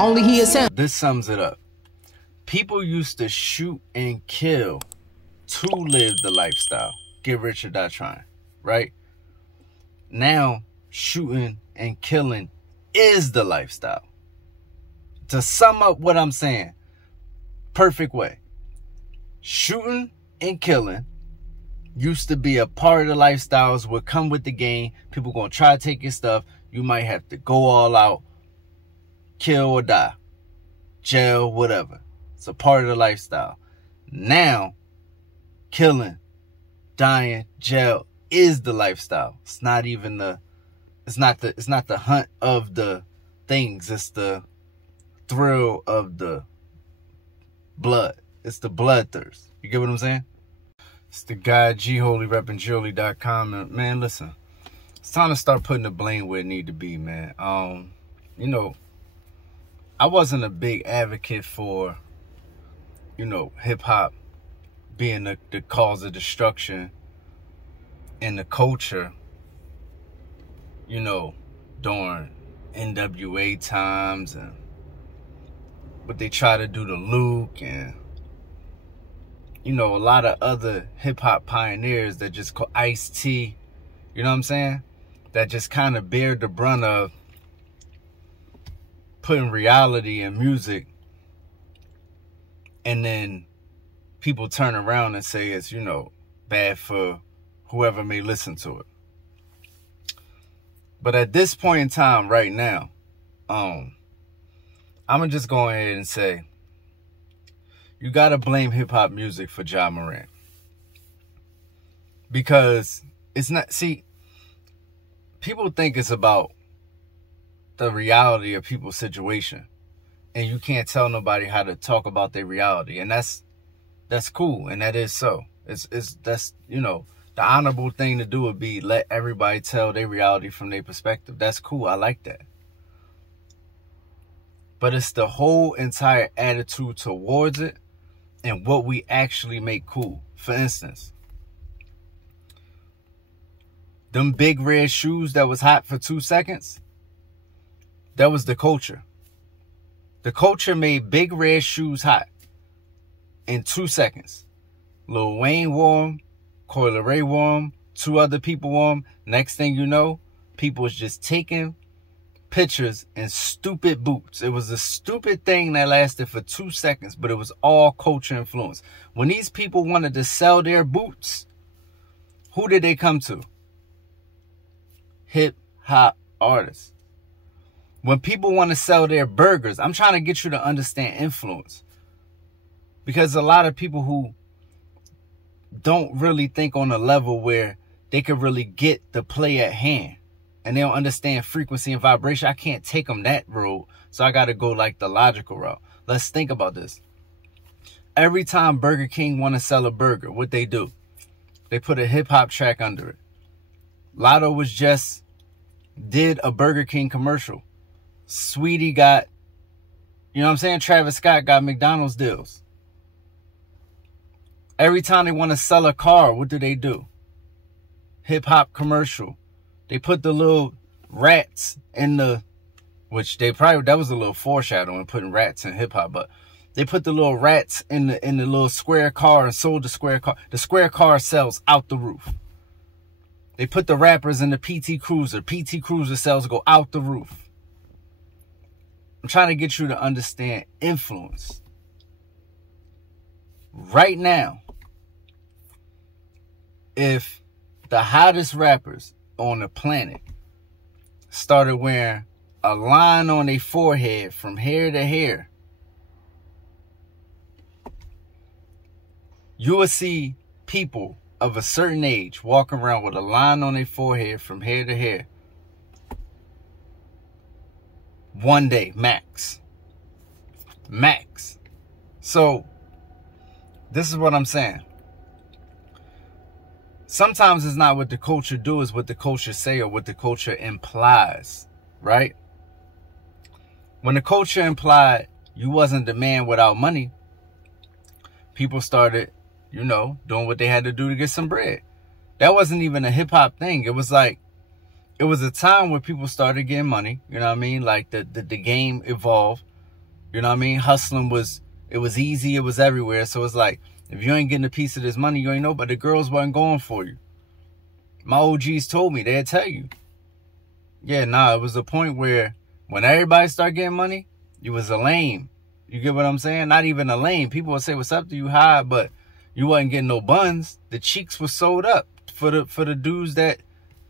Only he is him. This sums it up. People used to shoot and kill to live the lifestyle. Get rich or die trying, right? Now, shooting and killing is the lifestyle. To sum up what I'm saying, perfect way. Shooting and killing used to be a part of the lifestyles, would come with the game. People gonna try to take your stuff. You might have to go all out, kill or die, jail, whatever. It's a part of the lifestyle. Now, killing, dying, jail is the lifestyle. It's not even it's not the hunt of the things. It's the thrill of the blood. It's the bloodthirst. You get what I'm saying? It's the guy G-Holy repping G-Holy.com. And man, listen, it's time to start putting the blame where it need to be, man. You know, I wasn't a big advocate for, you know, hip-hop being the cause of destruction in the culture, you know, during NWA times and what they try to do to Luke and, you know, a lot of other hip-hop pioneers that just call Ice-T, you know what I'm saying? That just kind of bear the brunt of putting reality in music, and then people turn around and say it's, you know, bad for whoever may listen to it. But at this point in time right now, I'm gonna just go ahead and say, you gotta blame hip-hop music for Ja Morant. Because it's not, see, people think it's about the reality of people's situation, and you can't tell nobody how to talk about their reality, and that's cool, and that is so. That's, you know, the honorable thing to do would be let everybody tell their reality from their perspective. That's cool. I like that. But it's the whole entire attitude towards it and what we actually make cool. For instance, them big red shoes that was hot for 2 seconds, that was the culture. The culture made big red shoes hot in 2 seconds. Lil Wayne wore them, Coi Leray wore them, 2 other people wore them. Next thing you know, people was just taking pictures in stupid boots. It was a stupid thing that lasted for 2 seconds, but it was all culture influence. When these people wanted to sell their boots, who did they come to? Hip-hop artists. When people want to sell their burgers, I'm trying to get you to understand influence. Because a lot of people who don't really think on a level where they could really get the play at hand, and they don't understand frequency and vibration, I can't take them that road. So I got to go like the logical route. Let's think about this. Every time Burger King want to sell a burger, what they do? They put a hip-hop track under it. Lotto was just did a Burger King commercial. Sweetie got, you know what I'm saying? Travis Scott got McDonald's deals. Every time they want to sell a car, what do? Hip-hop commercial. They put the little rats in the, which they probably, that was a little foreshadowing, putting rats in hip-hop, but they put the little rats in the little square car and sold the square car. The square car sells out the roof. They put the rappers in the PT Cruiser. PT Cruiser sales go out the roof. I'm trying to get you to understand influence. Right now, if the hottest rappers on the planet started wearing a line on their forehead from hair to hair, you will see people of a certain age walking around with a line on their forehead from hair to hair. One day, max. So, this is what I'm saying. Sometimes it's not what the culture do, it's what the culture say or what the culture implies, right? When the culture implied you wasn't the man without money, people started, you know, doing what they had to do to get some bread. That wasn't even a hip-hop thing. It was like, it was a time where people started getting money, you know what I mean? Like the game evolved. You know what I mean? Hustling it was easy. It was everywhere. So it's like, if you ain't getting a piece of this money, you ain't know, but the girls wasn't going for you. My OGs told me, they'd tell you. Yeah, nah, it was a point where when everybody started getting money, you was a lame. You get what I'm saying? Not even a lame. People would say, what's up to you, high, but you wasn't getting no buns. The cheeks were sold up for the dudes that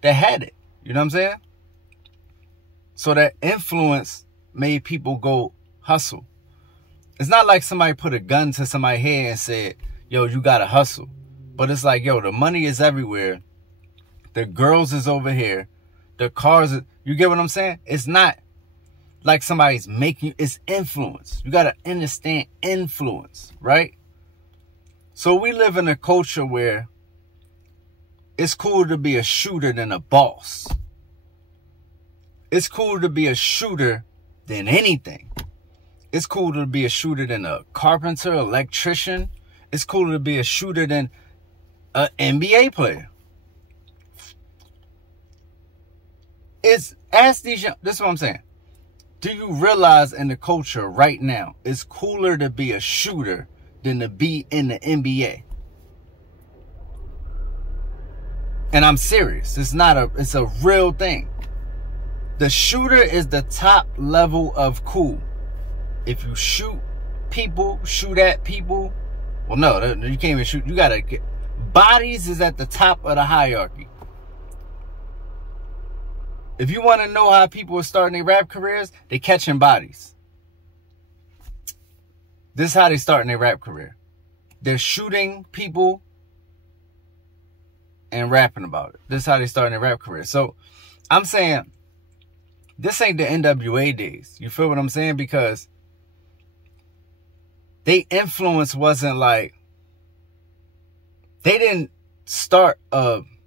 had it. You know what I'm saying? So that influence made people go hustle. It's not like somebody put a gun to somebody's head and said, yo, you gotta hustle. But it's like, yo, the money is everywhere. The girls is over here. The cars, you get what I'm saying? It's not like somebody's making you, it's influence. You gotta understand influence, right? So we live in a culture where it's cool to be a shooter than a boss. It's cool to be a shooter than anything. It's cool to be a shooter than a carpenter, electrician. It's cool to be a shooter than an NBA player. This is what I'm saying. Do you realize in the culture right now, it's cooler to be a shooter than to be in the NBA? And I'm serious. It's a real thing. The shooter is the top level of cool. If you shoot at people, well, no, you can't even shoot. You gotta get, bodies is at the top of the hierarchy. If you want to know how people are starting their rap careers, they catching bodies. This is how they starting their rap career. They're shooting people and rapping about it. This is how they starting their rap career. So I'm saying this ain't the NWA days. You feel what I'm saying? Because they influence wasn't like, they didn't start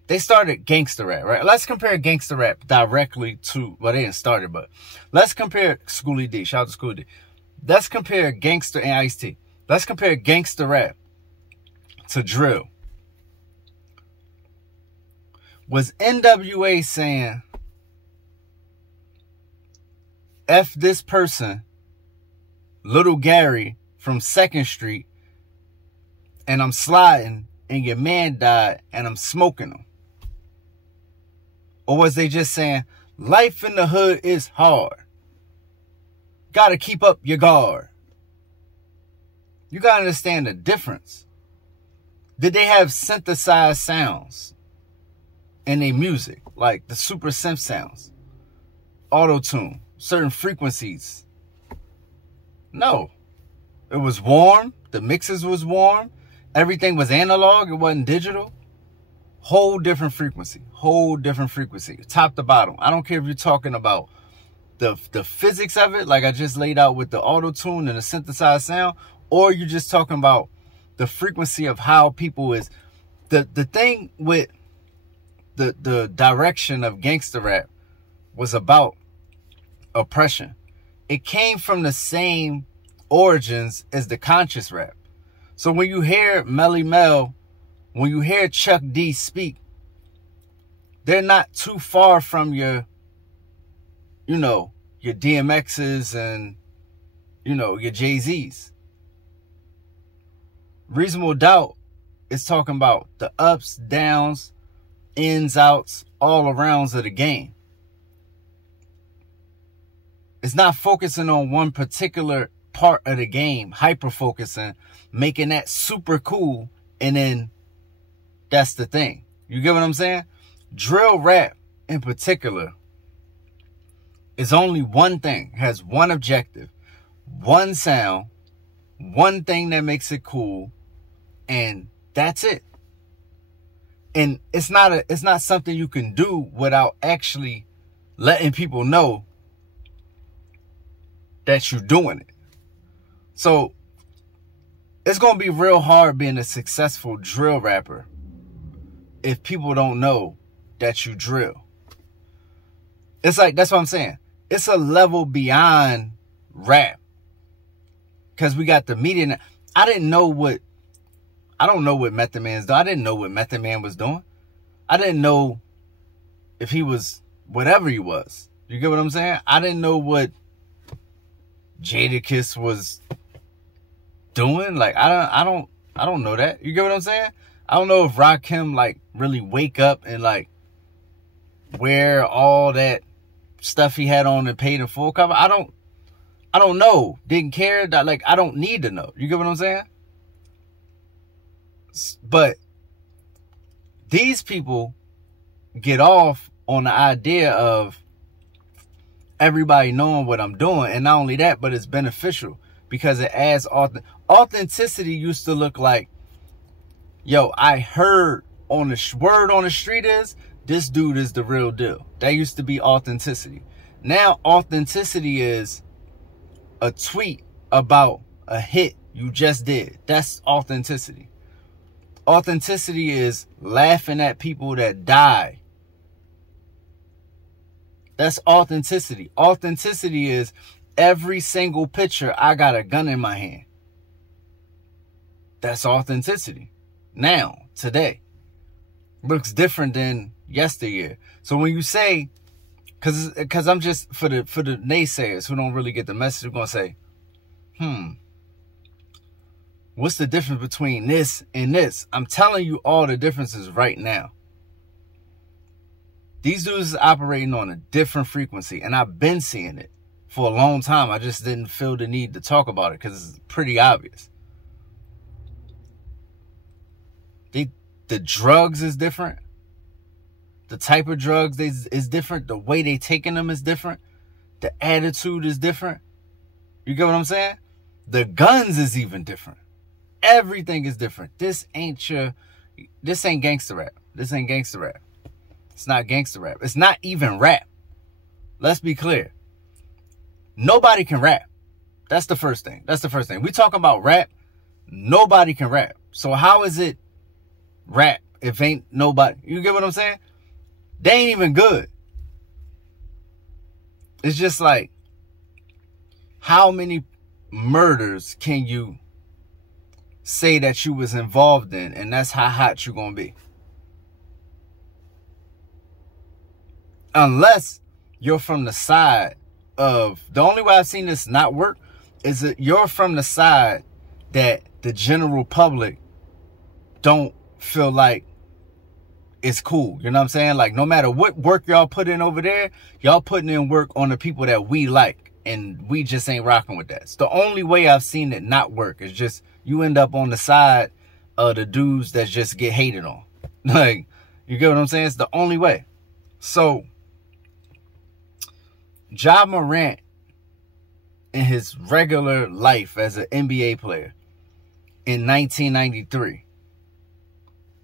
they started gangster rap, right? Let's compare gangster rap directly to, well, they didn't start it, but let's compare Schoolie D. Shout out to Schoolie D. Let's compare gangster and Ice-T. Let's compare gangster rap to drill. Was NWA saying, F this person, Little Gary from 2nd Street, and I'm sliding, and your man died, and I'm smoking him? Or was they just saying, life in the hood is hard. Gotta keep up your guard. You gotta understand the difference. Did they have synthesized sounds in their music? Like the super synth sounds. Auto-tune. Certain frequencies. No. It was warm. The mixes was warm. Everything was analog. It wasn't digital. Whole different frequency. Whole different frequency. Top to bottom. I don't care if you're talking about the physics of it, like I just laid out with the auto-tune and the synthesized sound, or you're just talking about the frequency of how people is. The thing with the direction of gangster rap was about oppression. It came from the same origins as the conscious rap. So when you hear Melly Mel, when you hear Chuck D speak, they're not too far from your DMXs and, your Jay-Z's. Reasonable Doubt is talking about the ups, downs, ins, outs, all arounds of the game. It's not focusing on one particular part of the game, hyper-focusing, making that super cool, and then that's the thing. You get what I'm saying? Drill rap, in particular, is only one thing, has one objective, one sound, one thing that makes it cool, and that's it. And it's not something you can do without actually letting people know that you're doing it. So it's going to be real hard being a successful drill rapper if people don't know that you drill. It's like, that's what I'm saying. It's a level beyond rap. Because we got the media. I don't know what Method Man's doing. I didn't know what Method Man was doing. I didn't know if he was whatever he was. You get what I'm saying? I didn't know what Jadakiss was doing. Like, I don't know that. You get what I'm saying? I don't know if Rakim like really wake up and like wear all that stuff he had on and paid in full cover. I don't know. Didn't care. That, like, I don't need to know. You get what I'm saying? But these people get off on the idea of everybody knowing what I'm doing. And not only that, but it's beneficial because it adds authenticity. Used to look like, yo, I heard on the word on the street is this dude is the real deal. That used to be authenticity. Now authenticity is a tweet about a hit you just did. That's authenticity. Authenticity is laughing at people that die. That's authenticity. Authenticity is every single picture I got a gun in my hand. That's authenticity. Now, today, looks different than yesteryear. So when you say, because I'm just, for the naysayers who don't really get the message, I'm going to say, what's the difference between this and this? I'm telling you all the differences right now. These dudes is operating on a different frequency, and I've been seeing it for a long time. I just didn't feel the need to talk about it because it's pretty obvious. The drugs is different. The type of drugs is different. The way they taking them is different. The attitude is different. You get what I'm saying? The guns is even different. Everything is different. This ain't gangster rap. This ain't gangster rap. It's not gangster rap. It's not even rap. Let's be clear. Nobody can rap. That's the first thing. We talking about rap. Nobody can rap. So how is it rap if ain't nobody? You get what I'm saying? They ain't even good. It's just like, how many murders can you say that you was involved in, and that's how hot you gonna be? Unless you're from the side of, the only way I've seen this not work is that you're from the side that the general public don't feel like it's cool. You know what I'm saying? Like, no matter what work y'all put in over there, y'all putting in work on the people that we like, and we just ain't rocking with that. It's the only way I've seen it not work. It's just you end up on the side of the dudes that just get hated on. Like, you get what I'm saying? It's the only way. So Ja Morant, in his regular life as an NBA player in 1993,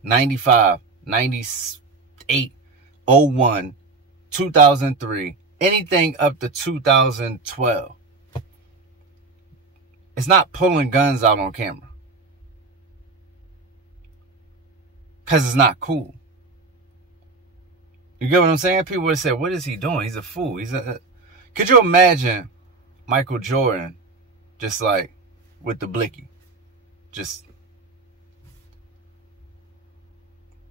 95, 98, 01, 2003, anything up to 2012, it's not pulling guns out on camera. Because it's not cool. You get what I'm saying? People would say, what is he doing? He's a fool. Could you imagine Michael Jordan just like with the blicky?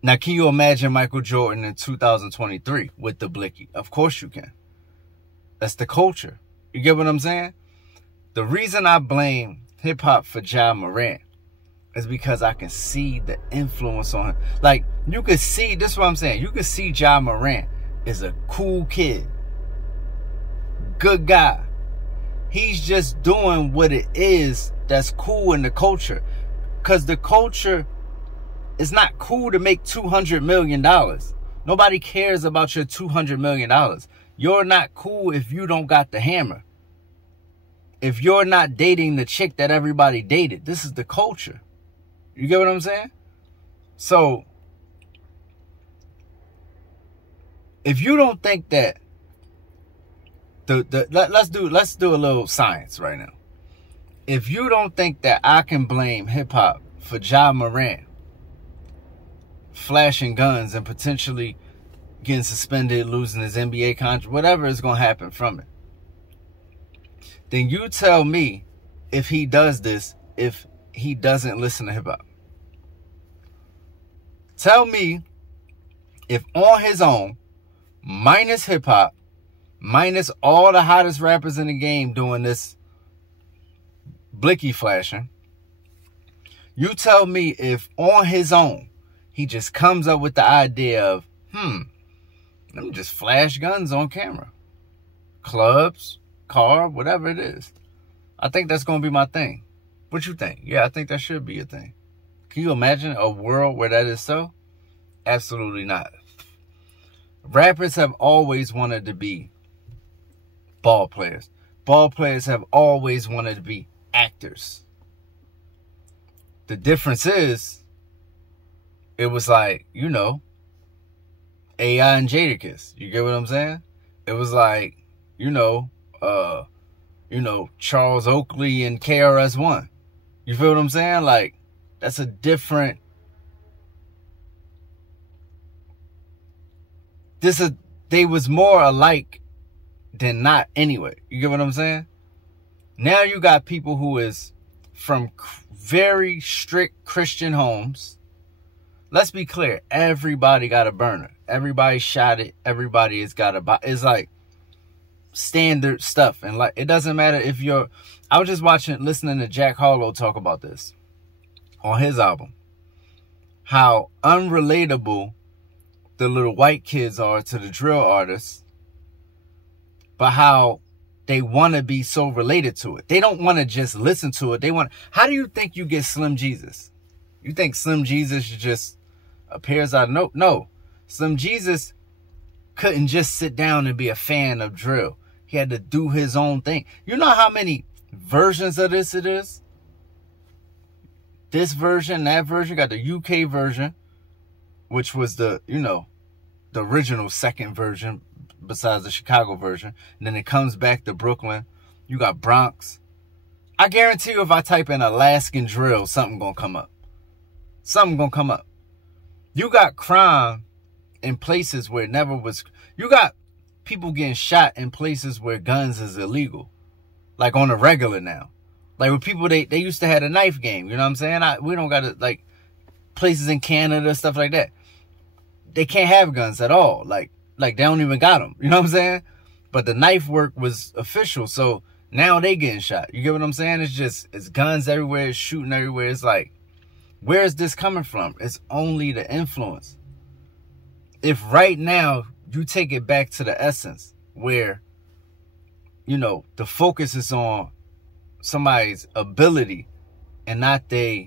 Now, can you imagine Michael Jordan in 2023 with the blicky? Of course you can. That's the culture. You get what I'm saying? The reason I blame hip-hop for Ja Morant is because I can see the influence on him. Like, you could see, this is what I'm saying, you could see Ja Morant is a cool kid. Good guy. He's just doing what it is that's cool in the culture. Because the culture, it's not cool to make $200 million. Nobody cares about your $200 million. You're not cool if you don't got the hammer. If you're not dating the chick that everybody dated. This is the culture. You get what I'm saying? So, if you don't think that, let's do a little science right now. If you don't think that I can blame hip-hop for Ja Morant flashing guns and potentially getting suspended, losing his NBA contract, whatever is going to happen from it, then you tell me if he does this, if he doesn't listen to hip-hop. Tell me if on his own, minus hip-hop, minus all the hottest rappers in the game doing this blicky flashing. You tell me if on his own, he just comes up with the idea of, let me just flash guns on camera. Clubs, car, whatever it is. I think that's going to be my thing. What you think? Yeah, I think that should be a thing. Can you imagine a world where that is so? Absolutely not. Rappers have always wanted to be ball players. Ball players have always wanted to be actors. The difference is, it was like, you know, AI and Jadakiss. You get what I'm saying? It was like, Charles Oakley and KRS-One. You feel what I'm saying? Like, that's a different... They was more alike than not anyway. You get what I'm saying? Now you got people who is from very strict Christian homes. Let's be clear. Everybody got a burner. Everybody shot it. Everybody has got a... It's like standard stuff. And like, it doesn't matter if you're... I was just listening to Jack Harlow talk about this on his album. How unrelatable the little white kids are to the drill artists, but how they want to be so related to it. They don't want to just listen to it. They want... How do you think you get Slim Jesus? You think Slim Jesus just appears out of no. Slim Jesus couldn't just sit down and be a fan of drill. He had to do his own thing. You know how many versions of this it is? This version, that version, got the UK version, which was the original second version besides the Chicago version. And then it comes back to Brooklyn. You got Bronx. I guarantee you if I type in Alaskan drill, something gonna come up. Something gonna come up. You got crime in places where it never was. You got people getting shot in places where guns is illegal. Like on a regular now. Like with people, they used to have a knife game. You know what I'm saying? We don't got to, like, places in Canada, stuff like that. They can't have guns at all. Like they don't even got them. You know what I'm saying? But the knife work was official. So now they getting shot. You get what I'm saying? It's guns everywhere. It's shooting everywhere. It's like, where is this coming from? It's only the influence. If right now you take it back to the essence where, the focus is on somebody's ability and not their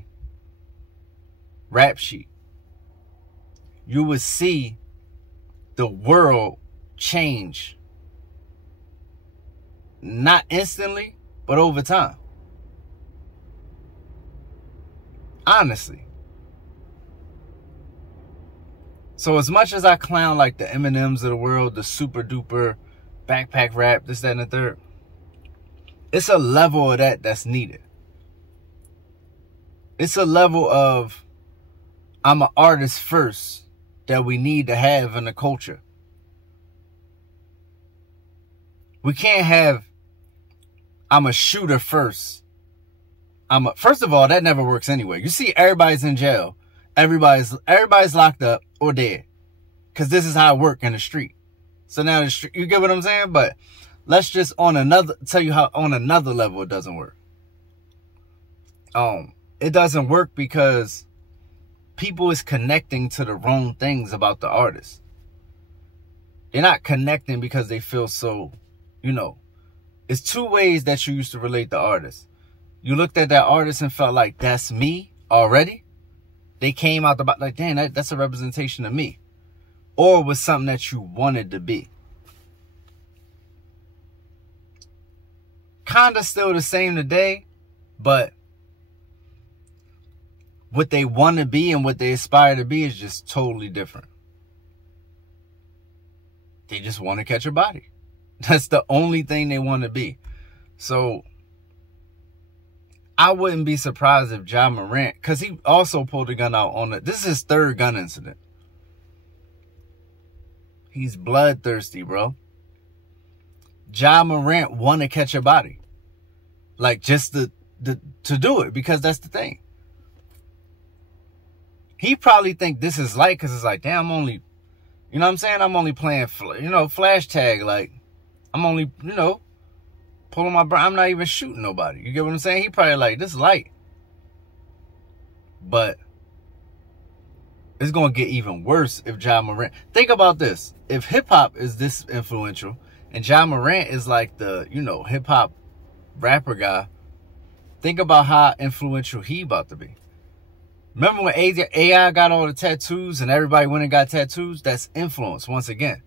rap sheet, you would see the world change. Not instantly, but over time. Honestly. So as much as I clown like the Eminems of the world, the super duper backpack rap, this, that, and the third, it's a level of that's needed. It's a level of I'm an artist first that we need to have in the culture. We can't have I'm a shooter first. First of all, that never works anyway. You see, everybody's in jail. Everybody's locked up or dead. Because this is how it works in the street. So now the street, you get what I'm saying? But let's just tell you how on another level it doesn't work. It doesn't work because people is connecting to the wrong things about the artist. They're not connecting because they feel so, It's two ways that you used to relate to artists. You looked at that artist and felt like, that's me already. They came out the box like, damn, that's a representation of me. Or was something that you wanted to be. Kind of still the same today, but what they want to be and what they aspire to be is just totally different. They just want to catch a body. That's the only thing they want to be. So I wouldn't be surprised if Ja Morant, because he also pulled a gun out this is his third gun incident. He's bloodthirsty, bro. Ja Morant want to catch a body. Like, just to do it, because that's the thing. He probably think this is light, because it's like, damn, I'm only, I'm saying? I'm only playing, flash tag. Like, I'm only, Pulling my brain. I'm not even shooting nobody. You get what I'm saying? He probably like, this light. But it's going to get even worse if Ja Morant. Think about this. If hip-hop is this influential and Ja Morant is like the, you know, hip-hop rapper guy, think about how influential he about to be. Remember when AI got all the tattoos and everybody went and got tattoos? That's influence once again.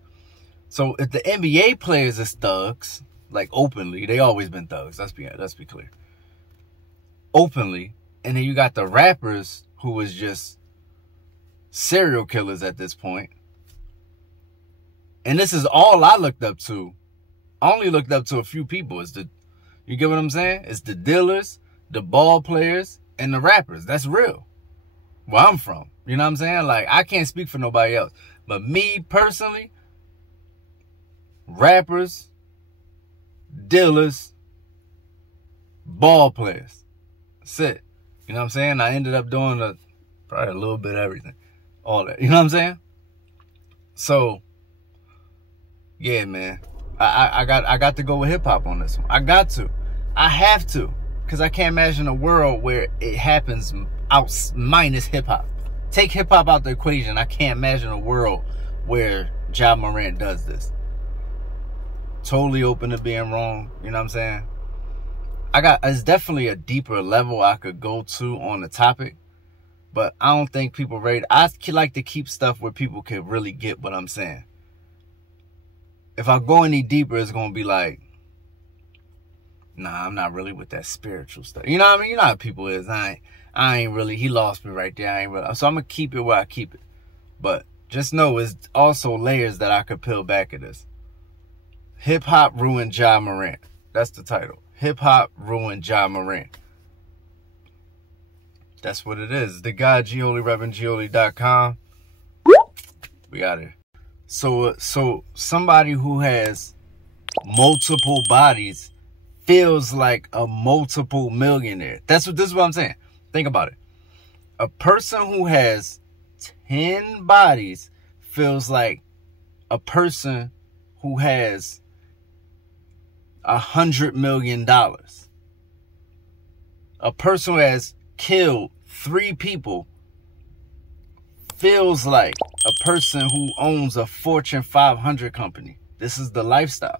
So if the NBA players is thugs, like openly, they always been thugs. Let's be clear. Openly, and then you got the rappers who was just serial killers at this point. And this is all I looked up to. I only looked up to a few people. You get what I'm saying? It's the dealers, the ball players, and the rappers. That's real. Where I'm from. You know what I'm saying? Like, I can't speak for nobody else. But me personally, rappers, dealers, ball players. That's it. You know what I'm saying? I ended up doing probably a little bit of everything. All that. You know what I'm saying? So, yeah, man. I got to go with hip-hop on this one. I got to. I have to. Because I can't imagine a world where it happens minus hip-hop. Take hip-hop out the equation. I can't imagine a world where Ja Morant does this. Totally open to being wrong. You know what I'm saying? It's definitely a deeper level I could go to on the topic. But I don't think people ready. I like to keep stuff where people can really get what I'm saying. If I go any deeper, it's going to be like, nah, I'm not really with that spiritual stuff. You know what I mean? You know how people is. I ain't really, he lost me right there. I ain't really. So I'm going to keep it where I keep it. But just know it's also layers that I could peel back at this. Hip-hop ruined Ja Morant. That's the title. Hip-hop ruined Ja Morant. That's what it is. The guy, Gioli, ReverendGioli.com. We got it. So somebody who has multiple bodies feels like a multiple millionaire. This is what I'm saying. Think about it. A person who has 10 bodies feels like a person who has $100 million. A person who has killed 3 people feels like a person who owns a Fortune 500 company. This is the lifestyle.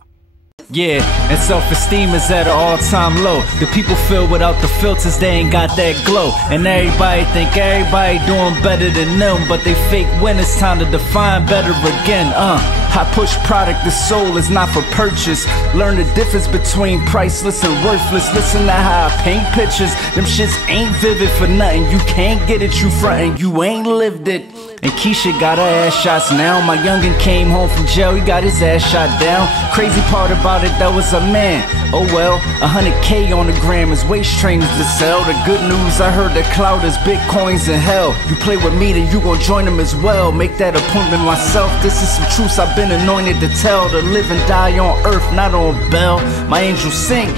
Yeah, and self-esteem is at an all-time low. The people feel without the filters, they ain't got that glow. And everybody think everybody doing better than them, but they fake when it's time to define better again. I push product, the soul is not for purchase. Learn the difference between priceless and worthless. Listen to how I paint pictures. Them shits ain't vivid for nothing. You can't get it, you frontin', you ain't lived it. And Keisha got her ass shots now. My youngin' came home from jail, he got his ass shot down. Crazy part about it, that was a man. Oh well, 100K on the gram is waist trainers to sell. The good news, I heard that cloud is bitcoins in hell. You play with me, then you gon' join them as well. Make that appointment myself. This is some truths I've been anointed to tell. To live and die on earth, not on Bell. My angels sing.